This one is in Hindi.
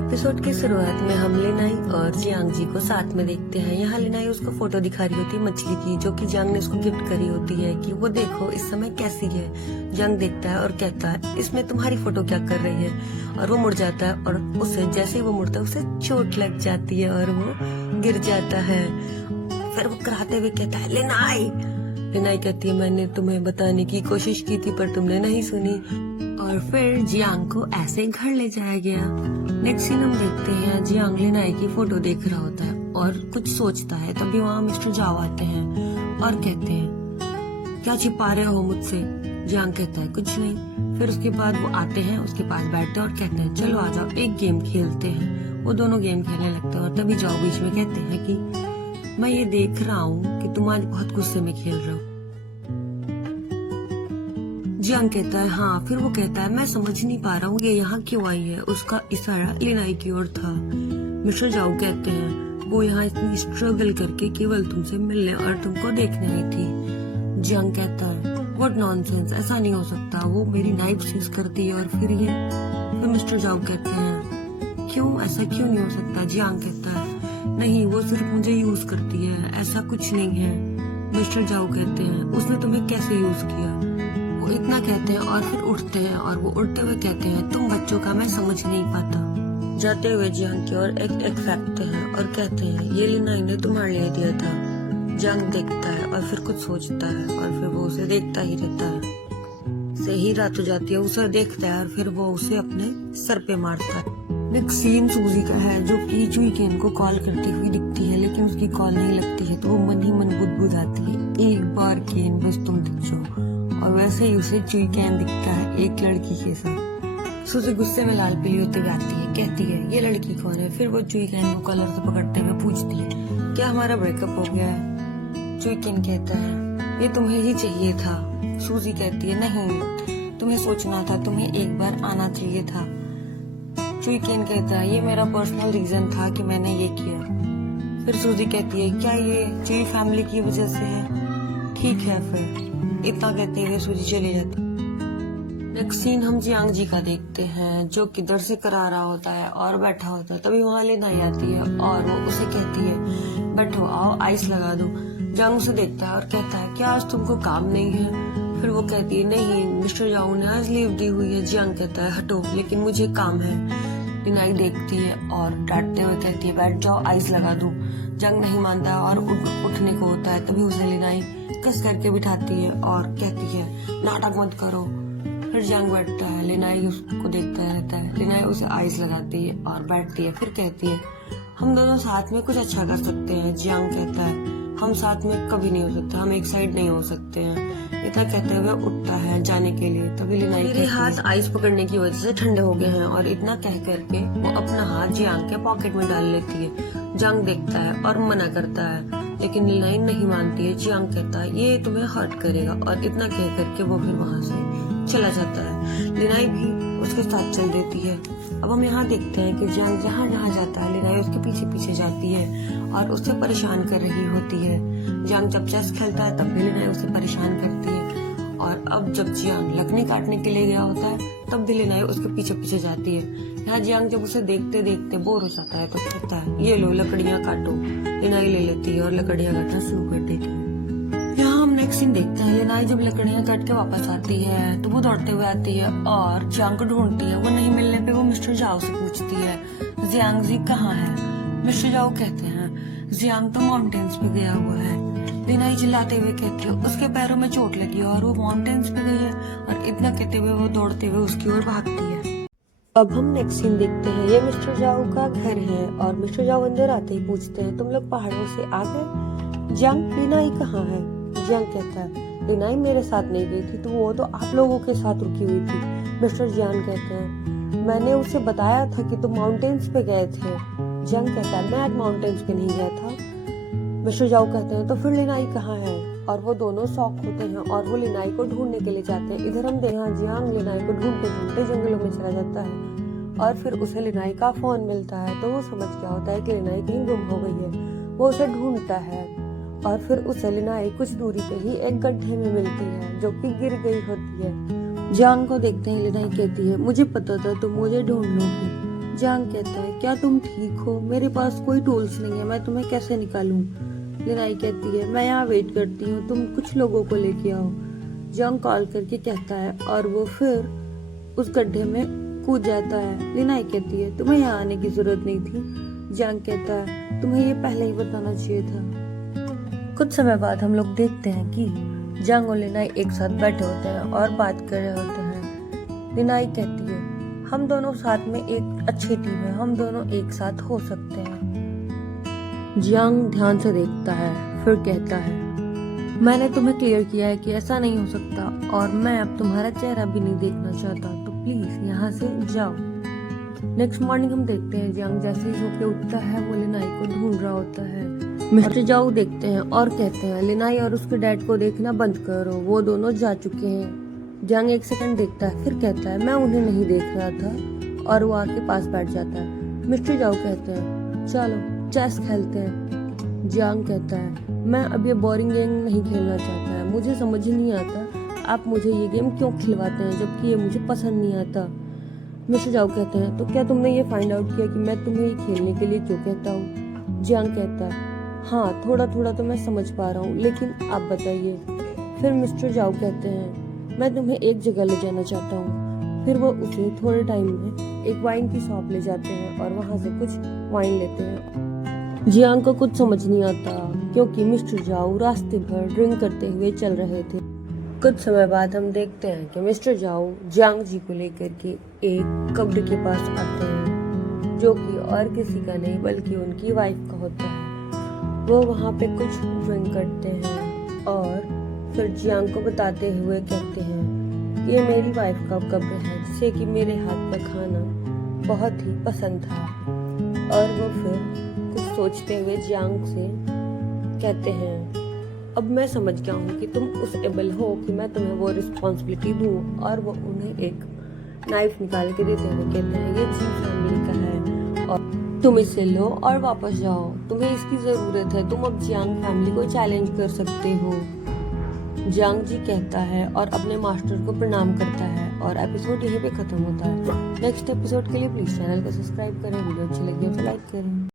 एपिसोड की शुरुआत में हम लिनाई और जियांग जी को साथ में देखते हैं। यहाँ लिनाई उसको फोटो दिखा रही होती है मछली की, जो कि जियांग ने उसको गिफ्ट करी होती है कि वो देखो इस समय कैसी है। जियांग देखता है और कहता है इसमें तुम्हारी फोटो क्या कर रही है, और वो मुड़ जाता है और उसे जैसे ही वो मुड़ता है उसे चोट लग जाती है और वो गिर जाता है। फिर वो कराते हुए कहता है लिनाई। लिनाई कहती है मैंने तुम्हें बताने की कोशिश की थी पर तुमने नहीं सुनी। और फिर जियांग को ऐसे घर ले जाया गया। नेक्स्ट सीन हम देखते हैं जियांग लिनाई की फोटो देख रहा होता है और कुछ सोचता है। तभी वहाँ मिस्टर जाओ आते हैं और कहते हैं क्या छिपा रहे हो मुझसे। जियांग कहता है कुछ नहीं। फिर उसके बाद वो आते हैं, उसके पास बैठते हैं और कहते हैं चलो आ जाओ एक गेम खेलते हैं। वो दोनों गेम खेलने लगते हैं और तभी जाओ बीच में कहते हैं कि मैं ये देख रहा हूँ कि तुम आज बहुत गुस्से में खेल रहे हो। जियांग कहता है हाँ। फिर वो कहता है मैं समझ नहीं पा रहा हूँ ये यहाँ क्यों आई है। उसका इशारा लिनाई की ओर था। मिस्टर जाओ कहते हैं वो यहाँ इतनी स्ट्रगल करके केवल तुमसे मिलने और तुमको देखने आई थी। जियांग कहता है व्हाट नॉनसेंस, ऐसा नहीं हो सकता, वो मेरी नाइफ सीज करती है और फिर ये। फिर मिस्टर जाओ कहते हैं क्यों, ऐसा क्यों नहीं हो सकता। जियांग कहता है नहीं वो सिर्फ मुझे यूज करती है, ऐसा कुछ नहीं है। मिस्टर जाओ कहते हैं उसने तुम्हें कैसे यूज किया। वो इतना कहते हैं और फिर उठते हैं और वो उठते हुए कहते हैं तुम बच्चों का मैं समझ नहीं पाता। जाते हुए जियांग की ओर एक फेंकते हैं और कहते हैं ये लिनाई ने तुम्हारे लिए दिया था। जियांग देखता है और फिर कुछ सोचता है और फिर वो उसे देखता ही रहता है। से ही रात हो जाती है, उसे देखता है और फिर वो उसे अपने सर पे मारता है। नेक्स्ट सीन सूजी का है जो कि चुई केन को कॉल करती हुई दिखती है, लेकिन उसकी कॉल नहीं लगती है तो वो मन ही मन बुदबुदाती है एक बार केन बस तुम दिख जाओ। और वैसे ही उसे चुई केन दिखता है एक लड़की के साथ। सूजी गुस्से में लाल पीली होते हुए आती है, कहती है ये लड़की कौन है। फिर वो चुई केन को कॉलर से पकड़ते हुए पूछती है क्या हमारा ब्रेकअप हो गया है। चुई केन कहता है ये तुम्हें ही चाहिए था। सूजी कहती है नहीं, तुम्हें सोचना था, तुम्हें एक बार आना चाहिए था। चुई केन कहता है ये मेरा पर्सनल रीजन था कि मैंने ये किया। फिर सूजी कहती है क्या ये चुई फैमिली की वजह से है। ठीक है फिर। इतना कहते हुए सूजी चली जाती। नेक्स्ट सीन हम जियांग जी का देखते हैं जो किधर से करा रहा होता है और बैठा होता है। तभी वहाँ लिनाई आती है और वो उसे कहती है बैठो आओ आइस लगा दो। जियांग उसे देखता है और कहता है क्या आज तुमको काम नहीं है। फिर वो कहती है नहीं मिस्टर जाओ ने आज लीव दी हुई है। जियांग कहता है हटो लेकिन मुझे काम है। लिनाई देखती है और डांटते हुए कहती है बैठ जाओ आइस लगा दूं। जियांग नहीं मानता और उठने को होता है। तभी उसे लिनाई कस करके बिठाती है और कहती है नाटक मत करो। फिर जियांग बैठता है, लिनाई उसको देखता रहता है। लिनाई उसे आइस लगाती है और बैठती है। फिर कहती है हम दोनों साथ में कुछ अच्छा कर सकते हैं। जियांग कहता है हम साथ में कभी नहीं हो सकते, हम एक साइड नहीं हो सकते हैं। इतना कहते हुए उठता है जाने के लिए। तभी लिनाई मेरे हाथ आइस पकड़ने की वजह से ठंडे हो गए हैं और इतना कह करके वो अपना हाथ जियांग के पॉकेट में डाल लेती है। जियांग देखता है और मना करता है लेकिन लिनाई नहीं मानती है। जियांग कहता है ये तुम्हें हर्ट करेगा और इतना कह करके वो फिर वहाँ से चला जाता है। लिनाई भी उसके साथ चल देती है। अब हम यहाँ देखते हैं कि जियांग जहाँ जहाँ जाता है लिनाई उसके पीछे पीछे जाती है और उससे परेशान कर रही होती है। जियांग जब चेस खेलता है तब भी लिनाई उसे परेशान करती है। और अब जब जियांग लकड़ी काटने के लिए गया होता है तब भी लिनाई उसके पीछे पीछे जाती है। यहाँ जियांग जब उसे देखते देखते बोर हो जाता है तो कहता है ये लो लकड़ियाँ काटो। लिनाई ले लेती है और लकड़ियाँ काटना शुरू कर देती है। यहाँ हम नेक्स्ट सीन देखते हैं लिनाई जब लकड़ियाँ काट के वापस आती है तो वो दौड़ते हुए आती है और जियांग को ढूंढती है। वो नहीं मिलने पे वो मिस्टर जाओ से पूछती है जियांग जी कहाँ है। मिस्टर जाओ कहते हैं जियांग तो माउंटेन्स पे गया हुआ है। लिनाई चिल्लाते हुए कहती है उसके पैरों में चोट लगी है और वो माउंटेन्स पे गई है। और इतना कहते हुए वो दौड़ते हुए उसकी ओर भागती है। अब हम नेक्स्ट सीन देखते हैं ये मिस्टर जाओ का घर है और मिस्टर जाओ अंदर आते ही पूछते हैं तुम लोग पहाड़ों से आ गए। जियांग लिनाई कहाँ है। जियांग कहता है लिनाई मेरे साथ नहीं गई थी, तो वो तो आप लोगों के साथ रुकी हुई थी। मिस्टर जियांग कहते हैं मैंने उसे बताया था कि तुम माउंटेन्स पे गए थे। जियांग कहता है मैं आज माउंटेन्स पे नहीं गया था। मिस्टर जाओ कहते हैं तो फिर लिनाई कहाँ है। और वो दोनों शॉक होते हैं और वो लिनाई को ढूंढने के लिए जाते हैं। इधर हम देखा जियांग लिनाई को ढूंढते ढूंढते जंगलों में चला जाता है और फिर उसे लिनाई का फोन मिलता है। तो वो समझ गया होता है कि लिनाई कहीं गुम हो गई है। वो उसे ढूंढता है और फिर उसे लिनाई कुछ दूरी पे ही एक गड्ढे में मिलती है जो कि गिर गई होती है। जियांग को देखते ही लिनाई कहती है मुझे पता था तुम मुझे ढूंढ लोगी। जांग कहता है क्या तुम ठीक हो? मेरे पास कोई टूल्स नहीं है, मैं तुम्हें कैसे निकालूं? लिनाई कहती है मैं यहाँ वेट करती हूँ, तुम कुछ लोगों को लेके आओ। जांग कॉल करके कहता है और वो फिर उस गड्ढे में कूद जाता है। लिनाई कहती है तुम्हें यहाँ आने की जरूरत नहीं थी। जांग कहता है तुम्हें ये पहले ही बताना चाहिए था। कुछ समय बाद हम लोग देखते हैं कि जांग और लिनाई एक साथ बैठे होते हैं और बात कर रहे होते हैं। लिनाई कहती है हम दोनों साथ में एक अच्छी टीम है, हम दोनों एक साथ हो सकते हैं। जांग ध्यान से देखता है, फिर कहता है मैंने तुम्हें क्लियर किया है कि ऐसा नहीं हो सकता और मैं अब तुम्हारा चेहरा भी नहीं देखना चाहता, तो प्लीज यहाँ से जाओ। नेक्स्ट मॉर्निंग हम देखते हैं जांग जैसे ही सो के उठता है वो लिनाई को ढूंढ रहा होता है। मिस्टर जाओ देखते हैं और कहते हैं लिनाई और उसके डैड को देखना बंद करो, वो दोनों जा चुके हैं। जांग एक सेकंड देखता है, फिर कहता है मैं उन्हें नहीं देख रहा था और वो आके पास बैठ जाता है। मिस्टर जाओ कहते हैं चलो चेस खेलते हैं। जांग कहता है मैं अब ये बोरिंग गेम नहीं खेलना चाहता है, मुझे समझ ही नहीं आता आप मुझे ये गेम क्यों खिलवाते हैं जबकि ये मुझे पसंद नहीं आता। मिस्टर जाओ कहते हैं तो क्या तुमने ये फाइंड आउट किया कि मैं तुम्हें ये खेलने के लिए जो कहता हूँ? जांग कहता है हाँ थोड़ा थोड़ा तो मैं समझ पा रहा हूँ, लेकिन आप बताइए। फिर मिस्टर जाओ कहते हैं मैं तुम्हें एक जगह ले जाना चाहता हूँ। फिर वो उसे थोड़े टाइम में एक वाइन की शॉप ले जाते हैं और वहाँ से कुछ वाइन लेते हैं। जियांग को कुछ समझ नहीं आता क्योंकि मिस्टर जाओ रास्ते भर ड्रिंक करते हुए चल रहे थे। कुछ समय बाद हम देखते हैं कि मिस्टर जाओ जियांग जी को लेकर के एक कब्र के पास आते हैं जो कि और किसी का नहीं बल्कि उनकी वाइफ का होता है। वो वहाँ पे कुछ ड्रिंक करते हैं और फिर जियांग को बताते हुए कहते हैं ये मेरी वाइफ का कब्र है जिसे कि मेरे हाथ का खाना बहुत ही पसंद था। और वो फिर कुछ सोचते हुए जियांग से कहते हैं अब मैं समझ गया हूँ कि तुम उस एबल हो कि मैं तुम्हें वो रिस्पॉन्सिबिलिटी दूँ। और वो उन्हें एक नाइफ निकाल के देते हुए कहते हैं ये जी फैमिली का है और तुम इसे लो और वापस जाओ, तुम्हें इसकी जरूरत है, तुम अब जियांग फैमिली को चैलेंज कर सकते हो। जांग जी कहता है और अपने मास्टर को प्रणाम करता है और एपिसोड यहीं पे खत्म होता है। नेक्स्ट एपिसोड के लिए प्लीज चैनल को सब्सक्राइब करें, वीडियो अच्छी लगी तो लाइक करें।